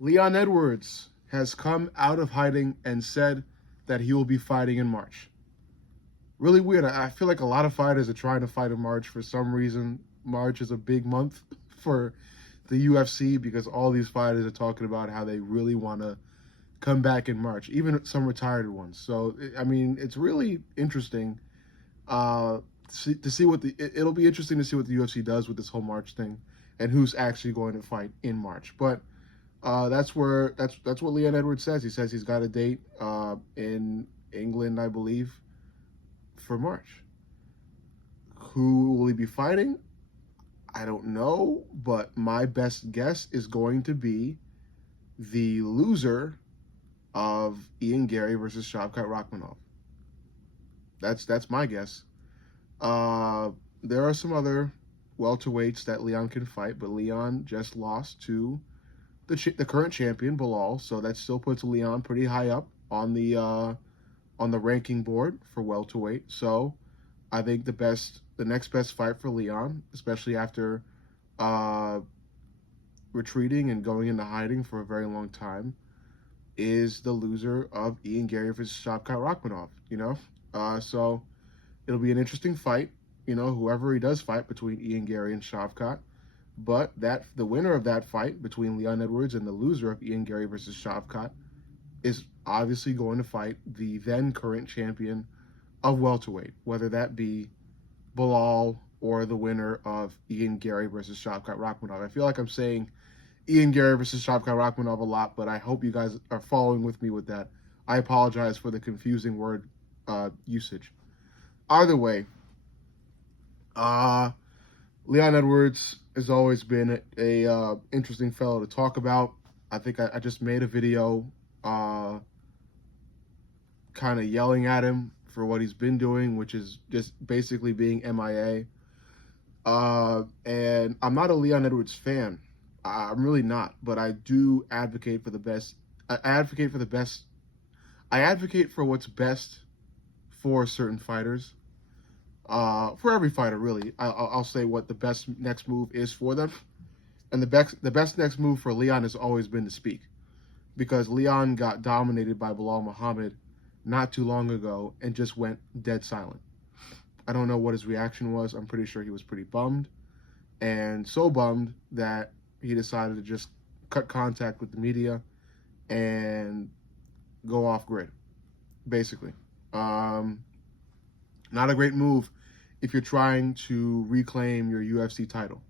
Leon Edwards has come out of hiding and said that he will be fighting in March. Really weird. I feel like a lot of fighters are trying to fight in March for some reason. March is a big month for the UFC because all these fighters are talking about how they really want to come back in March, even some retired ones. So, I mean, it's really interesting to see what it'll be interesting to see what the UFC does with this whole March thing and who's actually going to fight in March. But that's what Leon Edwards says. He says he's got a date in England, I believe, for March. Who will he be fighting? I don't know, but my best guess is going to be the loser of Ian Gary versus Shavkat Rakhmonov. That's my guess. There are some other welterweights that Leon can fight, but Leon just lost to the current champion Bilal, so that still puts Leon pretty high up on the ranking board for welterweight. So I think the next best fight for Leon, especially after retreating and going into hiding for a very long time, is the loser of Ian Gary versus Shavkat Rakhmonov. So it'll be an interesting fight. Whoever he does fight between Ian Gary and Shavkat. But the winner of that fight between Leon Edwards and the loser of Ian Gary versus Shavkat is obviously going to fight the then current champion of welterweight, whether that be Bilal or the winner of Ian Gary versus Shavkat Rakhmonov. I feel like I'm saying Ian Gary versus Shavkat Rakhmonov a lot, but I hope you guys are following with me with that. I apologize for the confusing word usage. Either way, Leon Edwards has always been a interesting fellow to talk about. I think I just made a video kind of yelling at him for what he's been doing, which is just basically being MIA. And I'm not a Leon Edwards fan. I'm really not, but I do advocate for the best. I advocate for what's best for certain fighters. For every fighter, really. I'll say what the best next move is for them. And the best next move for Leon has always been to speak. Because Leon got dominated by Bilal Muhammad not too long ago and just went dead silent. I don't know what his reaction was. I'm pretty sure he was pretty bummed. And so bummed that he decided to just cut contact with the media and go off grid, basically. Not a great move if you're trying to reclaim your UFC title.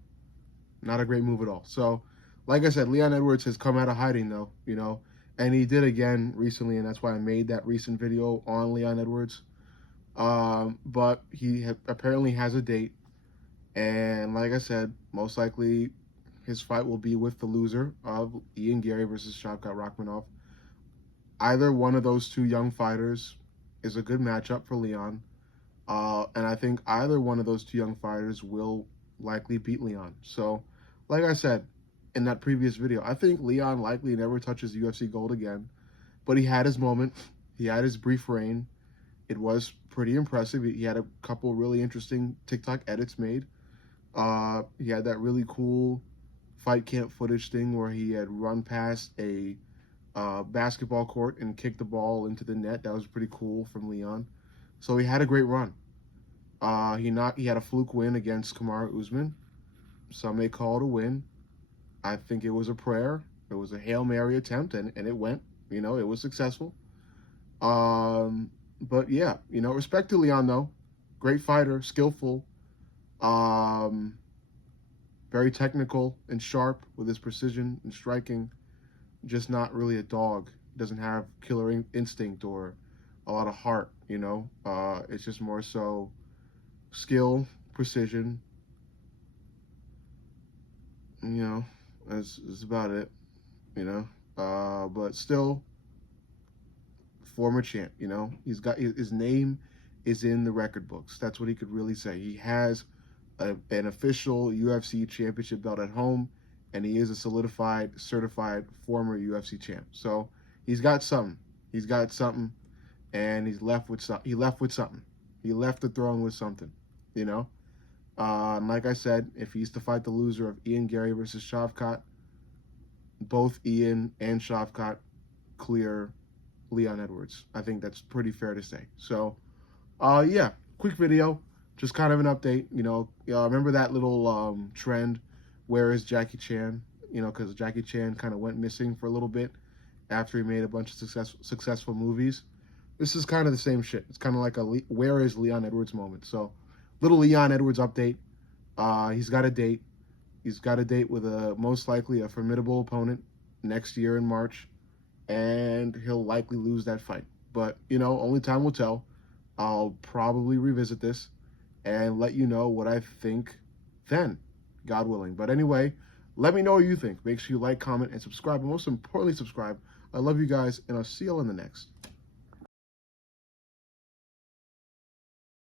Not a great move at all. So, like I said, Leon Edwards has come out of hiding, though, and he did again recently, and that's why I made that recent video on Leon Edwards. But he apparently has a date, and like I said, most likely his fight will be with the loser of Ian Gary versus Shavkat Rakhmonov. Either one of those two young fighters is a good matchup for Leon. And I think either one of those two young fighters will likely beat Leon. So, like I said in that previous video, I think Leon likely never touches UFC gold again. But he had his moment. He had his brief reign. It was pretty impressive. He had a couple really interesting TikTok edits made. He had that really cool fight camp footage thing where he had run past a basketball court and kicked the ball into the net. That was pretty cool from Leon. So he had a great run. He had a fluke win against Kamaru Usman. Some may call it a win. I think it was a prayer. It was a Hail Mary attempt, and it went. It was successful. But yeah, respect to Leon, though. Great fighter, skillful, very technical and sharp with his precision and striking. Just not really a dog. Doesn't have killer instinct or a lot of heart, It's just more so skill, precision. That's about it, But still, former champ, He's got his name is in the record books. That's what he could really say. He has an official UFC championship belt at home, and he is a certified former UFC champ. So he's got something. And he's left with something. He left with something. He left the throne with something, And like I said, if he's to fight the loser of Ian Gary versus Shavkat, both Ian and Shavkat clear Leon Edwards. I think that's pretty fair to say. So, yeah, quick video, just kind of an update. Remember that little trend, where is Jackie Chan? Because Jackie Chan kind of went missing for a little bit after he made a bunch of successful movies. This is kind of the same shit. It's kind of like a where is Leon Edwards moment. So, little Leon Edwards update. He's got a date. He's got a date with most likely a formidable opponent next year in March, and he'll likely lose that fight. But, only time will tell. I'll probably revisit this and let you know what I think then, God willing. But anyway, let me know what you think. Make sure you like, comment, and subscribe. And most importantly, subscribe. I love you guys, and I'll see you on the next.